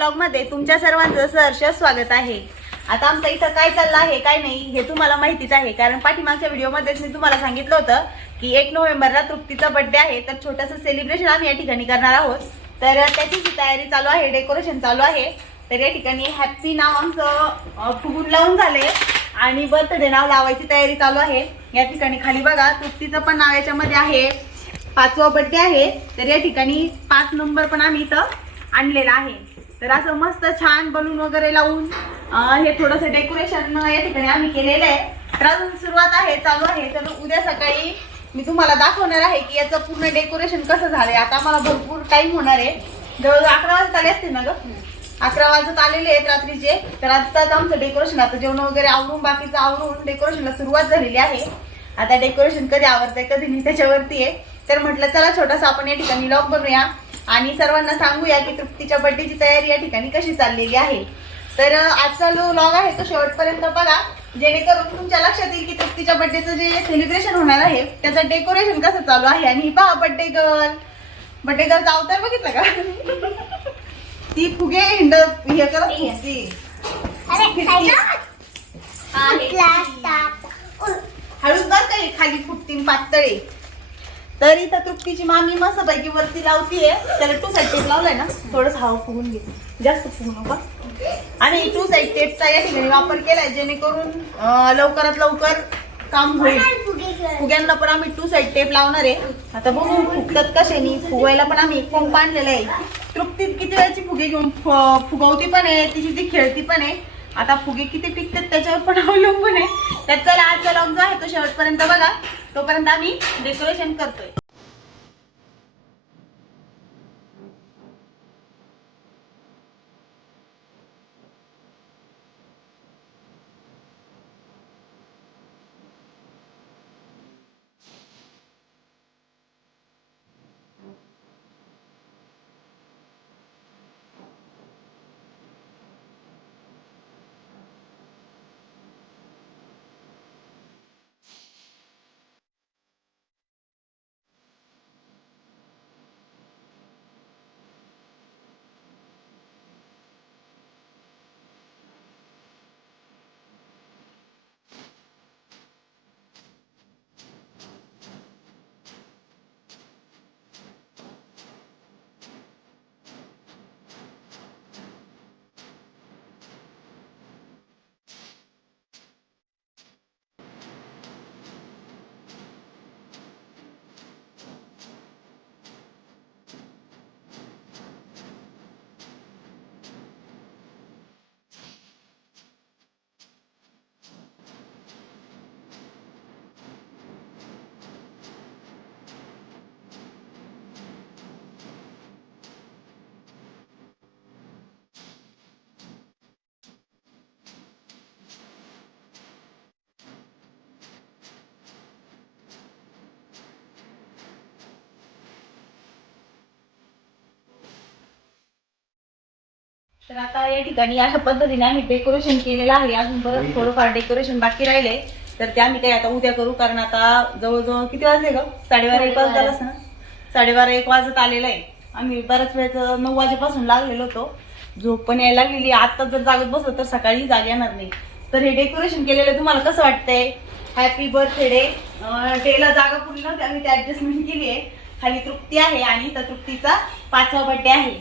Vlog मध्ये तुमच्या सर्वांचं सहर्ष स्वागत आहे। आता आमचं इथं काय चाललं आहे काय नाही हे तुम्हाला माहितीच आहे, कारण पाठीमागच्या व्हिडिओमध्येच मी तुम्हाला सांगितलं होतं की 1 नोव्हेंबरला तृप्तीचा बर्थडे आहे, तर छोटंसं सेलिब्रेशन आम्ही या ठिकाणी करणार आहोत। तर त्याची तयारी चालू आहे, डेकोरेशन चालू आहे। तर या ठिकाणी हॅपी नाव आमचं फुगून लावून झाले आणि बर्थडे नाव लावायची तयारी चालू आहे। या ठिकाणी खाली बघा तृप्तीचं पण नाव याच्यामध्ये आहे, 5वा बर्थडे आहे। तर या ठिकाणी 5 नंबर पण आम्ही इथं आणलेला आहे। तर असं मस्त छान बलून वगैरे लावून हे थोडंसं डेकोरेशन या ठिकाणी आम्ही केलेलं आहे। तर अजून सुरुवात आहे, चालू आहे। तर उद्या सकाळी मी तुम्हाला दाखवणार आहे की याचं पूर्ण डेकोरेशन कसं झालंय। आता मला भरपूर टाइम होणार आहे, जवळ 11 वाजता आले असते ना ग, 11 वाजत आलेले आहेत रात्रीचे। तर आताच आमचं डेकोरेशन, आता जेवण वगैरे आवरून बाकीचं आवरून डेकोरेशनला सुरुवात झालेली आहे। आता डेकोरेशन कधी आवडतंय कधी नाही त्याच्यावरती आहे। तर म्हटलं चला छोटासा आपण या ठिकाणी व्लॉग बनवूया आणि सर्वांना सांगूया की तृप्तीच्या बर्थडेची तयारी या ठिकाणी कशी चाललेली आहे। तर आजचा जो व्लॉग आहे तो शेवटपर्यंत बघा, जेणेकरून तुमच्या लक्षात येईल की तृप्तीच्या बर्थडेचं जे सेलिब्रेशन होणार आहे त्याचं डेकोरेशन कसं चालू आहे। आणि पहा बर्थडे गर्लचा अवतार बघितलं का? ती फुगे हिंड हे करत होती, हळूच बर काही खाली फुटतीन पातळे। तर इथं तृप्तीची मामी मस्त पैकी वरती लावतीये, त्याला 2 साइड टेप लावलाय ना, थोडंसं हवा फुगून घे, जास्त फुगू नका। आणि 2 साइड टेपचा या ठिकाणी वापर केलाय जेणेकरून लवकरात लवकर काम होईल। फुग्यांना पण आम्ही 2 साइड टेप लावणार आहे। आता बघू फुगतात कशाने, फुगवायला पण आम्ही पंप आणलेला आहे। तृप्ती किती वेळची फुगे घेऊन फुगवती पण आहे, तिची ती खेळती पण आहे। आता फुगे किती पिकतात त्याच्यावर पण अवलंबून आहे। तर चला आजचा व्लॉग जो आहे तो शेवटपर्यंत बघा, तोपर्यंत आम्ही डेकोरेशन करतोय। तर आता या ठिकाणी अशा पद्धतीने आम्ही डेकोरेशन केलेलं आहे। अजून परत थोडंफार डेकोरेशन बाकी राहिले, तर ते आम्ही काही आता उद्या करू। कारण आता जवळजवळ किती वाजले ग, 12:30-1 वाजता ना, 12:30-1 वाजत आलेलं आहे। आम्ही बऱ्याच वेळेस 9 वाजेपासून लागलेलो होतो, झोप पण यायला लागलेली। आता जर जागत बसलो तर सकाळी जाग येणार नाही। तर हे डेकोरेशन केलेलं तुम्हाला कसं वाटतंय? हॅपी बर्थडे डेला जागा पुरली नव्हती, आम्ही ते ऍडजस्टमेंट केली आहे। खाली तृप्ती आहे आणि त्या तृप्तीचा 5वा बर्थडे आहे।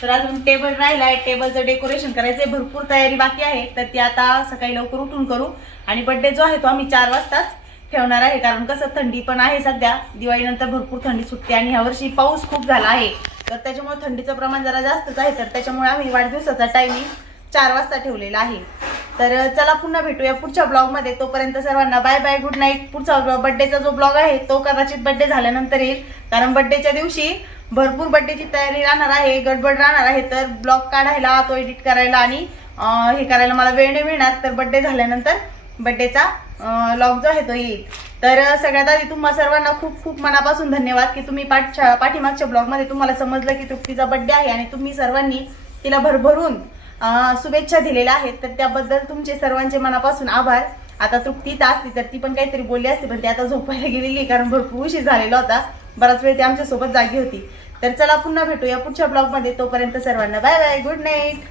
तर अजून टेबल राहिलाय, टेबलचं डेकोरेशन करायचंय, भरपूर तयारी बाकी आहे। तर ती आता सकाळी लवकर उठून करू। आणि बर्थडे जो आहे तो आम्ही 4 वाजताच ठेवणार आहे, कारण कसं थंडी पण आहे सध्या, दिवाळीनंतर भरपूर थंडी सुटते आणि ह्यावर्षी पाऊस खूप झाला आहे, तर त्याच्यामुळे थंडीचं प्रमाण जरा जास्तच आहे। तर त्याच्यामुळे आम्ही वाढदिवसाचा टायमिंग 4 वाजता ठेवलेला आहे। तर चला पुन्हा भेटूया पुढच्या ब्लॉग मध्ये, तोपर्यंत सर्वांना बाय बाय, गुड नाईट। पुढचा बर्थडेचा जो ब्लॉग आहे तो कदाचित बर्थडे झाल्यानंतर येईल, कारण बर्थडेच्या दिवशी भरपूर बर्थडेची तयारी राहणार आहे, गडबड राहणार आहे। तर ब्लॉग काढायला, तो एडिट करायला आणि हे करायला मला वेळ नाही मिळणार। तर बर्थडे झाल्यानंतर बर्थडेचा व्लॉग जो आहे तो येईल। तर सगळ्यात आधी तुम्हा सर्वांना खूप खूप मनापासून धन्यवाद की तुम्ही पाठीमागच्या ब्लॉग मध्ये तुम्हाला समजलं की तृप्तीचा बर्थडे आहे आणि तुम्ही सर्वांनी तिला भरभरून शुभेच्छा दिलेल्या आहेत। तर त्याबद्दल तुमचे सर्वांचे मनापासून आभार। आता तृप्ती असती तर ती पण काहीतरी बोलली असती, पण ती आता झोपायला गेलेली, कारण भरपूर उशीर झालेला होता, बराच वेळ ती आमच्या सोबत जागी होती। तर चला पुन्हा भेटूया पुढच्या ब्लॉग मध्ये. तोपर्यंत सर्वांना बाय बाय, गुड नाईट.